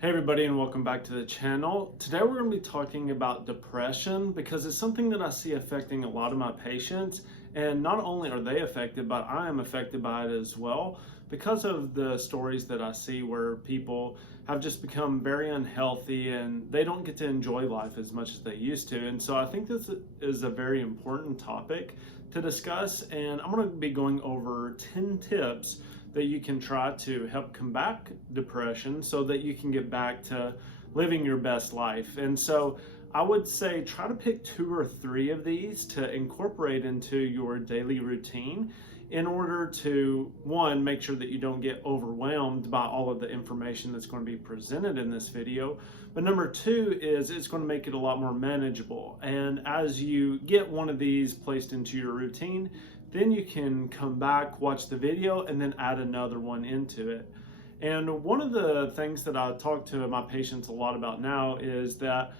Hey everybody, and welcome back to the channel. Today we're going to be talking about depression because it's something that I see affecting a lot of my patients, and not only are they affected, but I am affected by it as well because of the stories that I see where people have just become very unhealthy and they don't get to enjoy life as much as they used to. And so I think this is a very important topic to discuss, and I'm going to be going over 10 tips that you can try to help combat depression so that you can get back to living your best life. And so I would say try to pick 2 or 3 of these to incorporate into your daily routine in order to, one, make sure that you don't get overwhelmed by all of the information that's going to be presented in this video. But number 2 is it's going to make it a lot more manageable. And as you get one of these placed into your routine, then you can come back, watch the video, and then add another one into it. And one of the things that I talk to my patients a lot about now is that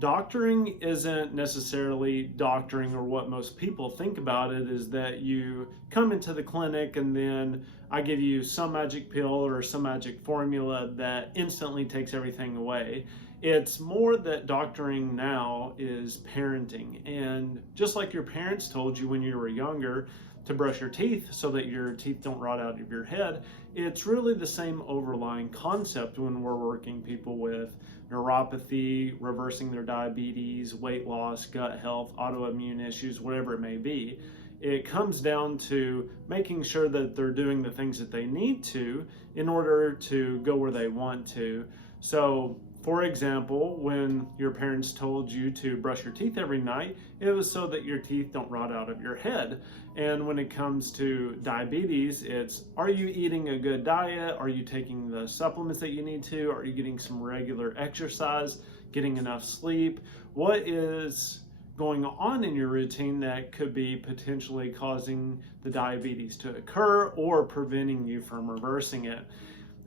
doctoring isn't necessarily doctoring, or what most people think about it is that you come into the clinic and then I give you some magic pill or some magic formula that instantly takes everything away. It's more that doctoring now is parenting. And just like your parents told you when you were younger to brush your teeth so that your teeth don't rot out of your head, it's really the same overlying concept when we're working people with neuropathy, reversing their diabetes, weight loss, gut health, autoimmune issues, whatever it may be. It comes down to making sure that they're doing the things that they need to in order to go where they want to. So, for example, when your parents told you to brush your teeth every night, it was so that your teeth don't rot out of your head. And when it comes to diabetes, it's, are you eating a good diet? Are you taking the supplements that you need to? Are you getting some regular exercise, getting enough sleep? What is going on in your routine that could be potentially causing the diabetes to occur or preventing you from reversing it?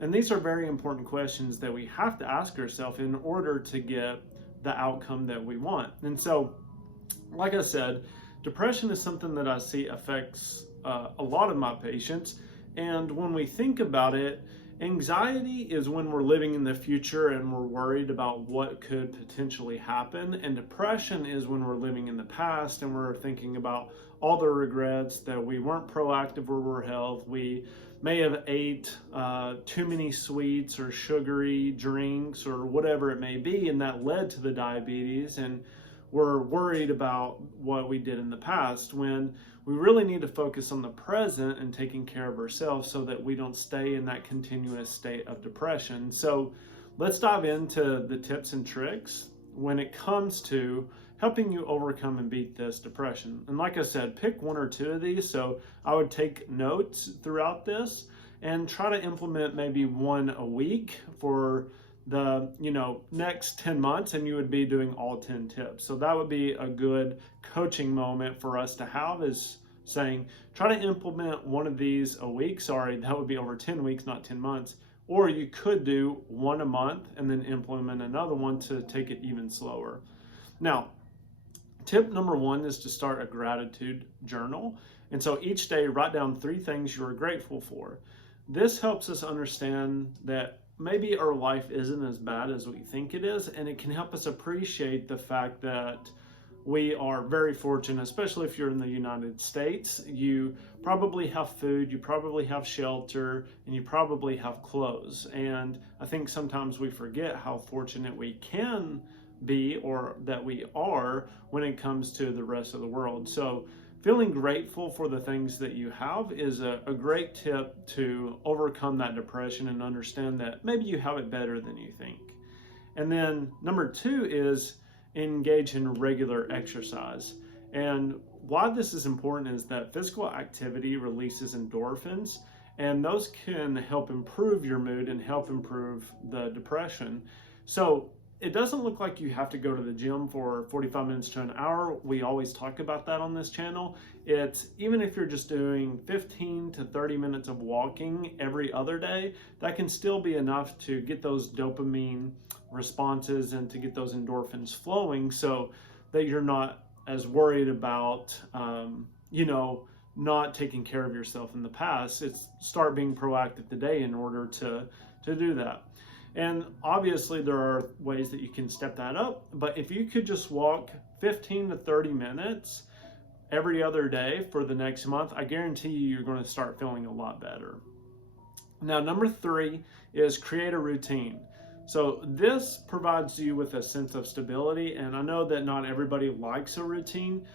And these are very important questions that we have to ask ourselves in order to get the outcome that we want. And so, like I said, depression is something that I see affects a lot of my patients. And when we think about it, anxiety is when we're living in the future and we're worried about what could potentially happen. And depression is when we're living in the past and we're thinking about all the regrets that we weren't proactive where we're health. We may have ate too many sweets or sugary drinks or whatever it may be, and that led to the diabetes. And we're worried about what we did in the past, when we really need to focus on the present and taking care of ourselves so that we don't stay in that continuous state of depression. So let's dive into the tips and tricks when it comes to helping you overcome and beat this depression. And like I said, pick 1 or 2 of these. So I would take notes throughout this and try to implement maybe 1 a week for the next 10 months, and you would be doing all 10 tips. So that would be a good coaching moment for us to have, is saying try to implement 1 of these a week. Sorry, that would be over 10 weeks, not 10 months. Or you could do 1 a month and then implement another one to take it even slower. Now, tip number 1 is to start a gratitude journal. And so each day write down 3 things you are grateful for. This helps us understand that maybe our life isn't as bad as we think it is, and it can help us appreciate the fact that we are very fortunate, especially if you're in the United States. You probably have food, you probably have shelter, and you probably have clothes. And I think sometimes we forget how fortunate we can be, or that we are, when it comes to the rest of the world. So feeling grateful for the things that you have is a great tip to overcome that depression and understand that maybe you have it better than you think. And then number 2 is engage in regular exercise. And why this is important is that physical activity releases endorphins, and those can help improve your mood and help improve the depression. So it doesn't look like you have to go to the gym for 45 minutes to an hour. We always talk about that on this channel. It's even if you're just doing 15 to 30 minutes of walking every other day, that can still be enough to get those dopamine responses and to get those endorphins flowing, so that you're not as worried about, not taking care of yourself in the past. It's start being proactive today in order to do that. And obviously there are ways that you can step that up, but if you could just walk 15 to 30 minutes every other day for the next month, I guarantee you're going to start feeling a lot better. Now, number 3 is create a routine. So this provides you with a sense of stability, and I know that not everybody likes a routine.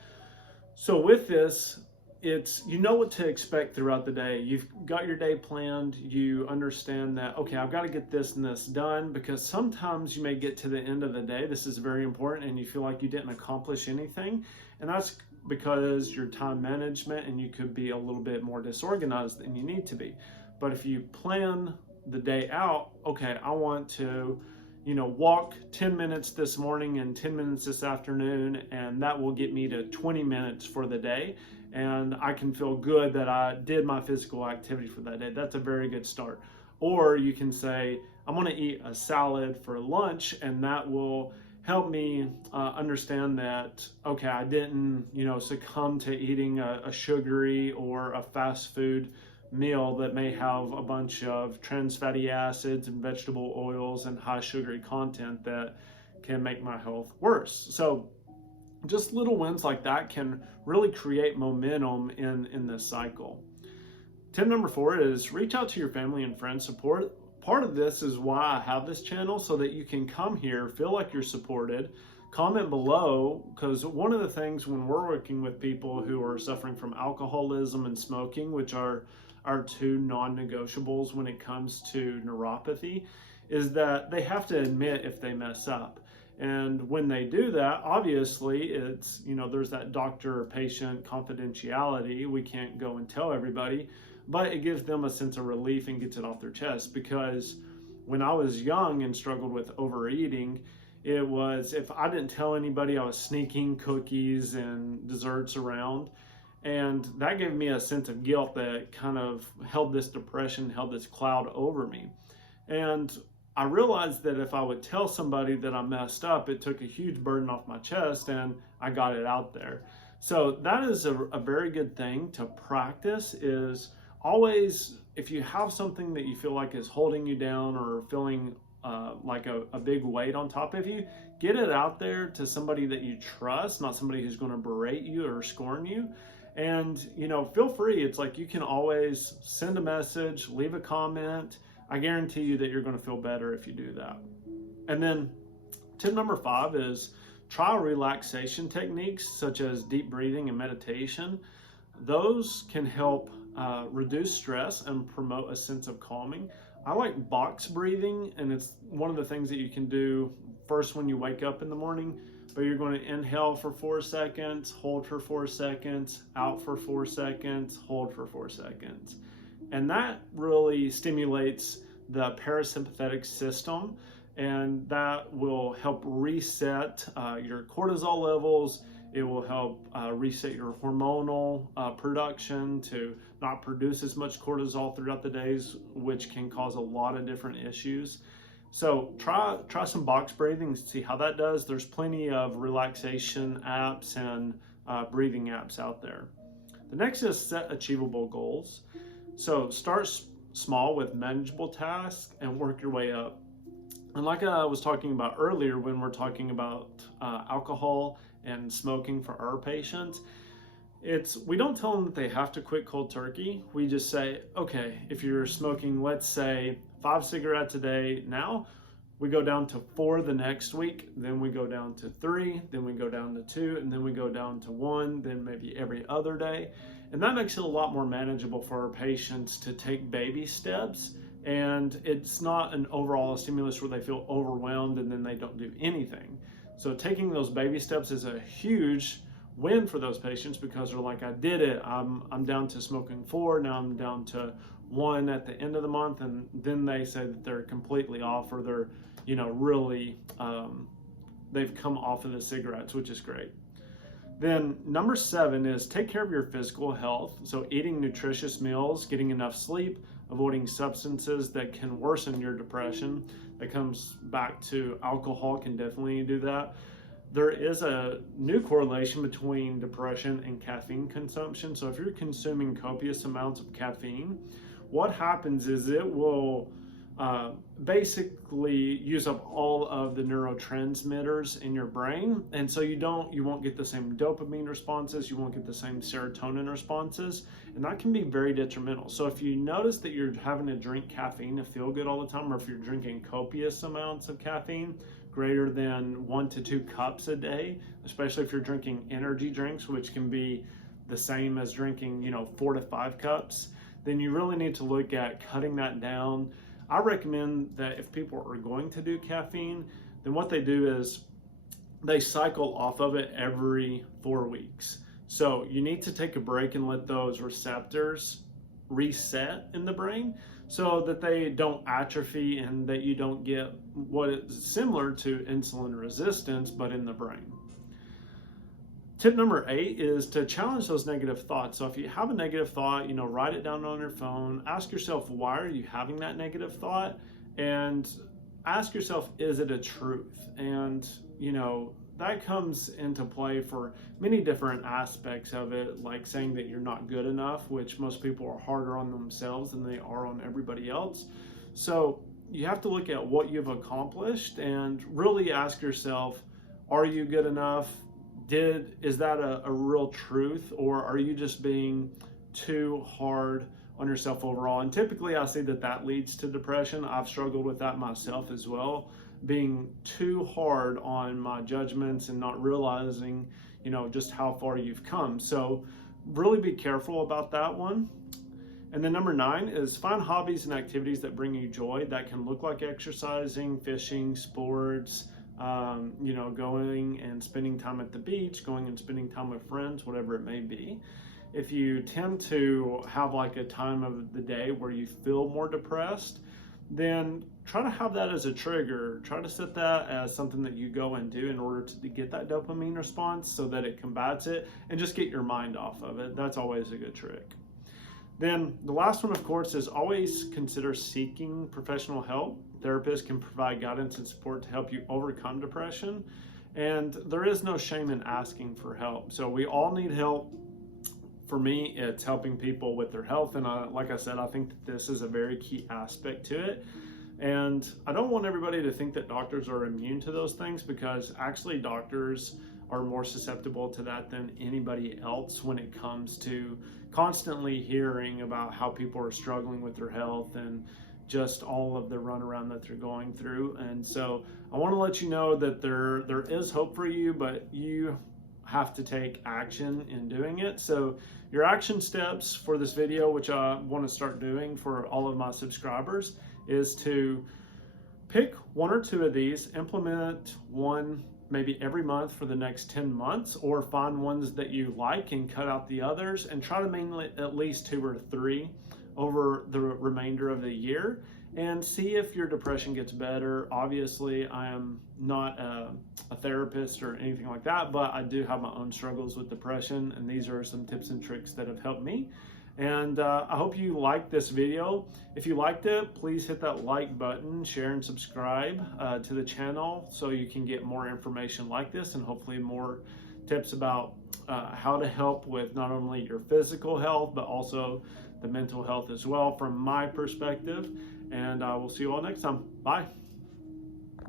So with this, you know what to expect throughout the day. You've got your day planned. You understand that, okay, I've got to get this and this done, because sometimes you may get to the end of the day, this is very important, and you feel like you didn't accomplish anything. And that's because your time management, and you could be a little bit more disorganized than you need to be. But if you plan the day out, okay, I want to, walk 10 minutes this morning and 10 minutes this afternoon, and that will get me to 20 minutes for the day. And I can feel good that I did my physical activity for that day. That's a very good start. Or you can say, I'm going to eat a salad for lunch, and that will help me understand that, okay, I didn't, succumb to eating a sugary or a fast food meal that may have a bunch of trans fatty acids and vegetable oils and high sugary content that can make my health worse. So just little wins like that can really create momentum in this cycle. Tip number 4 is reach out to your family and friends. Support. Part of this is why I have this channel, so that you can come here, feel like you're supported. Comment below, because one of the things when we're working with people who are suffering from alcoholism and smoking, which are our 2 non-negotiables when it comes to neuropathy, is that they have to admit if they mess up. And when they do that, obviously it's, there's that doctor-patient confidentiality. We can't go and tell everybody, but it gives them a sense of relief and gets it off their chest. Because when I was young and struggled with overeating, it was, if I didn't tell anybody, I was sneaking cookies and desserts around. And that gave me a sense of guilt that kind of held this depression, held this cloud over me. And I realized that if I would tell somebody that I messed up, it took a huge burden off my chest, and I got it out there. So that is a very good thing to practice, is always, if you have something that you feel like is holding you down or feeling like a big weight on top of you, get it out there to somebody that you trust, not somebody who's going to berate you or scorn you. And, feel free. It's like you can always send a message, leave a comment. I guarantee you that you're going to feel better if you do that. And then tip number 5 is try relaxation techniques such as deep breathing and meditation. Those can help reduce stress and promote a sense of calming. I like box breathing, and it's one of the things that you can do first when you wake up in the morning. But you're going to inhale for 4 seconds, hold for 4 seconds, out for 4 seconds, hold for 4 seconds. And that really stimulates the parasympathetic system, and that will help reset your cortisol levels. It will help reset your hormonal production to not produce as much cortisol throughout the days, which can cause a lot of different issues. So try some box breathing and see how that does. There's plenty of relaxation apps and breathing apps out there. The next is set achievable goals. So start small with manageable tasks and work your way up. And like I was talking about earlier, when we're talking about alcohol and smoking for our patients, we don't tell them that they have to quit cold turkey. We just say, okay, if you're smoking, let's say 5 cigarettes a day now, we go down to 4 the next week, then we go down to 3, then we go down to 2, and then we go down to 1, then maybe every other day. And that makes it a lot more manageable for our patients to take baby steps. And it's not an overall stimulus where they feel overwhelmed and then they don't do anything. So taking those baby steps is a huge win for those patients, because they're like, I did it. I'm down to smoking 4, now I'm down to 1 at the end of the month, and then they say that they're completely off, or they're, really, they've come off of the cigarettes, which is great. Then number 7 is take care of your physical health. So eating nutritious meals, getting enough sleep, avoiding substances that can worsen your depression. That comes back to alcohol, can definitely do that. There is a new correlation between depression and caffeine consumption. So if you're consuming copious amounts of caffeine, what happens is it will basically use up all of the neurotransmitters in your brain, and so you won't get the same dopamine responses, you won't get the same serotonin responses, and that can be very detrimental. So if you notice that you're having to drink caffeine to feel good all the time, or if you're drinking copious amounts of caffeine, greater than 1 to 2 cups a day, especially if you're drinking energy drinks, which can be the same as drinking 4 to 5 cups, then you really need to look at cutting that down. I recommend that if people are going to do caffeine, then what they do is they cycle off of it every 4 weeks. So you need to take a break and let those receptors reset in the brain so that they don't atrophy and that you don't get what is similar to insulin resistance, but in the brain. Tip number 8 is to challenge those negative thoughts. So if you have a negative thought, write it down on your phone. Ask yourself, why are you having that negative thought? And ask yourself, is it a truth? And, that comes into play for many different aspects of it, like saying that you're not good enough, which most people are harder on themselves than they are on everybody else. So you have to look at what you've accomplished and really ask yourself, are you good enough? Is that a real truth, or are you just being too hard on yourself overall? And typically I see that leads to depression. I've struggled with that myself as well, being too hard on my judgments and not realizing, just how far you've come. So really be careful about that one. And then number 9 is find hobbies and activities that bring you joy. That can look like exercising, fishing, sports, going and spending time at the beach, going and spending time with friends, whatever it may be. If you tend to have like a time of the day where you feel more depressed, then try to have that as a trigger. Try to set that as something that you go and do in order to get that dopamine response so that it combats it, and just get your mind off of it. That's always a good trick. Then the last one, of course, is always consider seeking professional help. Therapists can provide guidance and support to help you overcome depression, and there is no shame in asking for help. So we all need help. For me, it's helping people with their health, and like I said, I think that this is a very key aspect to it. And I don't want everybody to think that doctors are immune to those things, because actually doctors are more susceptible to that than anybody else when it comes to constantly hearing about how people are struggling with their health and just all of the runaround that they're going through. And so I want to let you know that there is hope for you, but you have to take action in doing it. So your action steps for this video, which I want to start doing for all of my subscribers, is to pick 1 or 2 of these, implement one maybe every month for the next 10 months, or find ones that you like and cut out the others, and try to mainly at least 2 or 3 over the remainder of the year, and see if your depression gets better. Obviously, I am not a therapist or anything like that, but I do have my own struggles with depression, and these are some tips and tricks that have helped me. And I hope you liked this video. If you liked it, please hit that like button, share and subscribe to the channel so you can get more information like this, and hopefully more tips about how to help with not only your physical health, but also the mental health as well from my perspective. And we'll see you all next time. Bye.